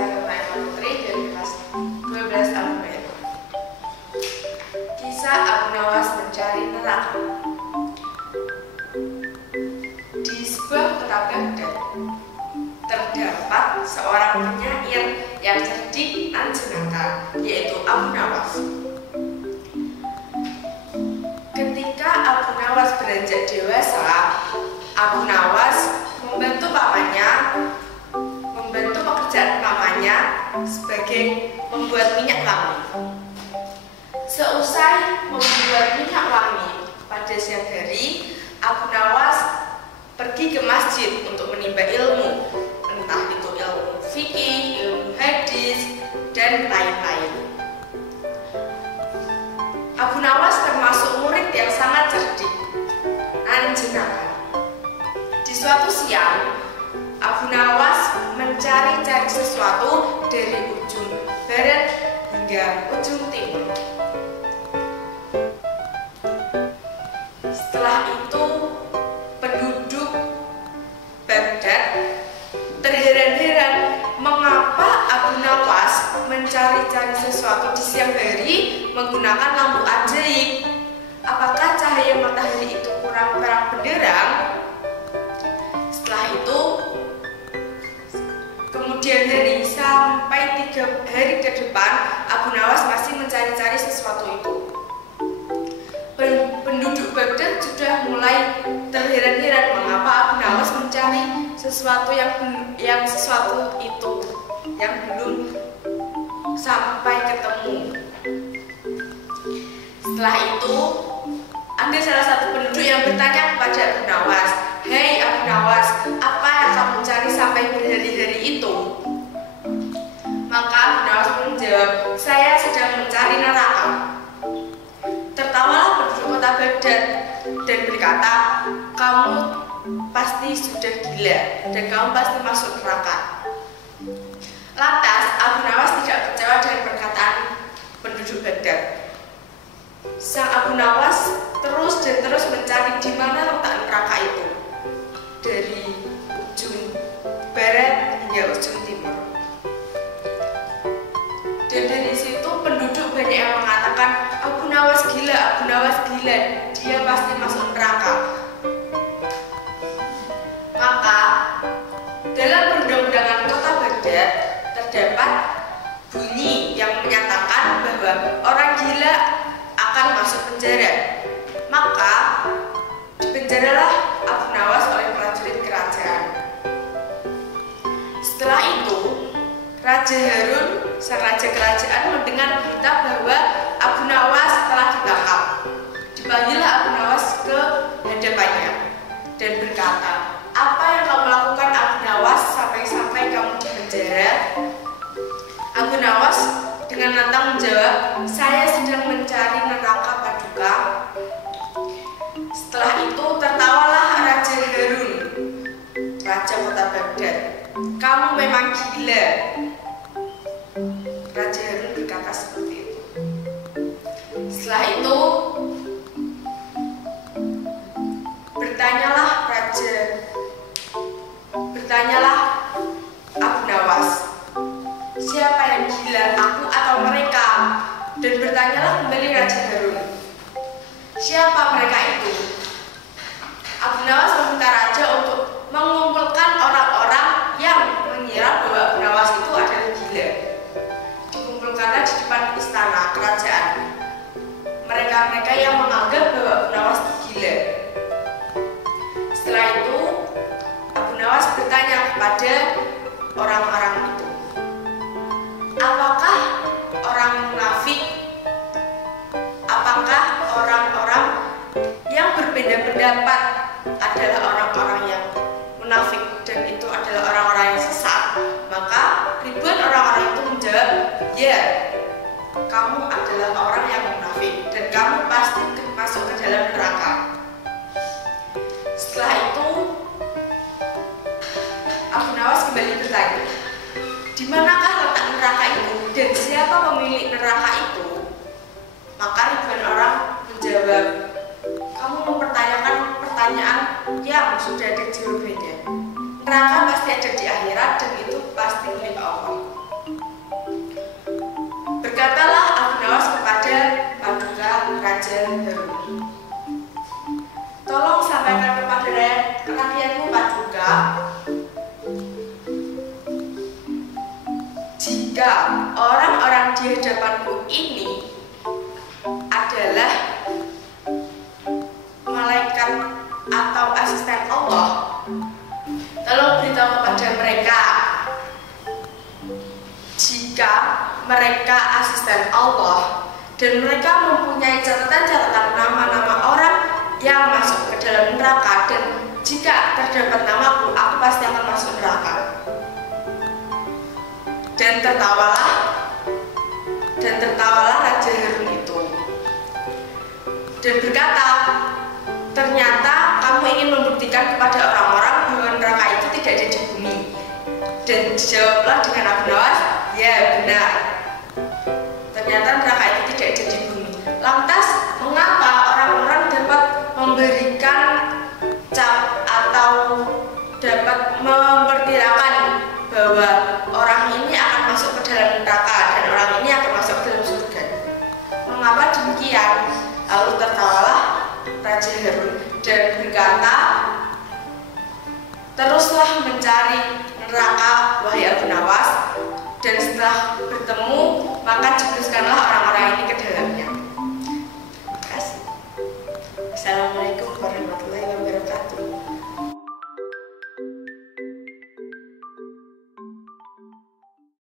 Saya Naima Putri dari kelas 12 Alumni. Kisah Abu Nawas mencari neraka. Di sebuah kota Baghdad terdapat seorang penyair yang cerdik dan jenaka, yaitu Abu Nawas. Ketika Abu Nawas beranjak dewasa, Abu Nawas membantu pekerjaan pamannya sebagai membuat minyak wangi. Seusai membuat minyak wangi pada siang hari, Abu Nawas pergi ke masjid untuk menimba ilmu, entah itu ilmu fikih, ilmu hadis, dan lain-lain. Abu Nawas termasuk murid yang sangat cerdik dan jenaka. Di suatu siang, Abu Nawas mencari-cari sesuatu dari ujung barat hingga ujung timur. Setelah itu, penduduk Baghdad terheran-heran mengapa Abu Nawas mencari-cari sesuatu di siang hari menggunakan lampu ajaib. Apakah cahaya matahari itu kurang terang benderang? Setelah itu, kemudian hari sampai 3 hari ke depan, Abu Nawas masih mencari-cari sesuatu itu. Penduduk Baghdad sudah mulai terheran-heran mengapa Abu Nawas mencari sesuatu yang sesuatu itu yang belum sampai ketemu. Setelah itu, ada salah satu penduduk yang bertanya kepada Abu Nawas, "Hei Abu Nawas, apa yang kamu cari sampai berhari-hari itu?" Maka Abu Nawas menjawab, "Saya sedang mencari neraka." Tertawalah penduduk kota Baghdad dan berkata, "Kamu pasti sudah gila dan kamu pasti masuk neraka." Lantas Abu Nawas tidak kecewa dengan perkataan penduduk Baghdad. Sang Abu Nawas terus mencari di mana letak neraka itu, dari ujung barat hingga ujung timur. Dan dari situ penduduk banyak yang mengatakan, Abu Nawas gila, dia pasti masuk neraka. Maka dalam perundang-undangan kota Baghdad terdapat bunyi yang menyatakan bahwa orang gila akan masuk penjara. Maka dipenjaralah Abu Nawas oleh prajurit kerajaan. Setelah itu, Raja Harun, sang raja kerajaan, mendengar berita bahwa Abu Nawas telah ditangkap. Dipanggillah Abu Nawas ke hadapannya dan berkata, "Apa yang kamu lakukan Abu Nawas sampai kamu dipenjara?" Abu Nawas dengan lantang menjawab, "Saya sedang mencari neraka Paduka." Setelah itu tertawalah Raja Harun, raja kota Baghdad. "Kamu memang gila." Raja Harun berkata seperti itu. Setelah itu bertanyalah Abu Nawas, "Siapa yang gila, aku atau mereka?" Dan bertanyalah kembali Raja Harun, "Siapa mereka itu?" Abu Nawas meminta raja untuk mengumpulkan orang-orang yang mengira bahwa Abu Nawas itu adalah gila. Dikumpulkanlah di depan istana kerajaan mereka yang menganggap bahwa Abu Nawas itu gila. Setelah itu, Abu Nawas bertanya kepada orang-orang itu, "Apakah orang munafik? Apakah orang-orang yang berbeda pendapat adalah orang-orang yang munafik dan itu adalah orang-orang yang sesat?" Maka ribuan orang-orang itu menjawab, "Ya, kamu adalah orang yang munafik dan kamu pasti masuk ke dalam neraka." Setelah itu, Abu Nawas kembali bertanya, "Di manakah letak neraka itu dan siapa pemilik neraka itu?" Maka ribuan orang menjawab, "Kamu mempertanyakan pertanyaan yang sudah ada jawabannya. Neraka pasti ada di akhirat dan itu pasti milik Allah." kalian lupa juga, jika orang-orang di hadapanku ini adalah malaikat atau asisten Allah, tolong beritahu kepada mereka, jika mereka asisten Allah dan mereka mempunyai catatan-catatan nama-nama orang yang masuk ke dalam neraka, dan jika terdapat namaku, aku pasti akan masuk neraka. Dan tertawalah Raja Harun itu dan berkata, ternyata kamu ingin membuktikan kepada orang-orang bahwa neraka itu tidak ada di bumi. Dan dijawablah dengan Abu Nawas, ya benar, ternyata neraka itu tidak ada di bumi. Lantas mengapa orang-orang dapat memberikan cap atau dapat memperkirakan bahwa orang ini akan masuk ke dalam neraka dan orang ini akan masuk ke dalam surga? Mengapa demikian? Lalu tertawalah Raja Harun dan berkata, teruslah mencari neraka wahai Abu Nawas, dan setelah bertemu maka jebloskanlah orang-orang ini ke dalam.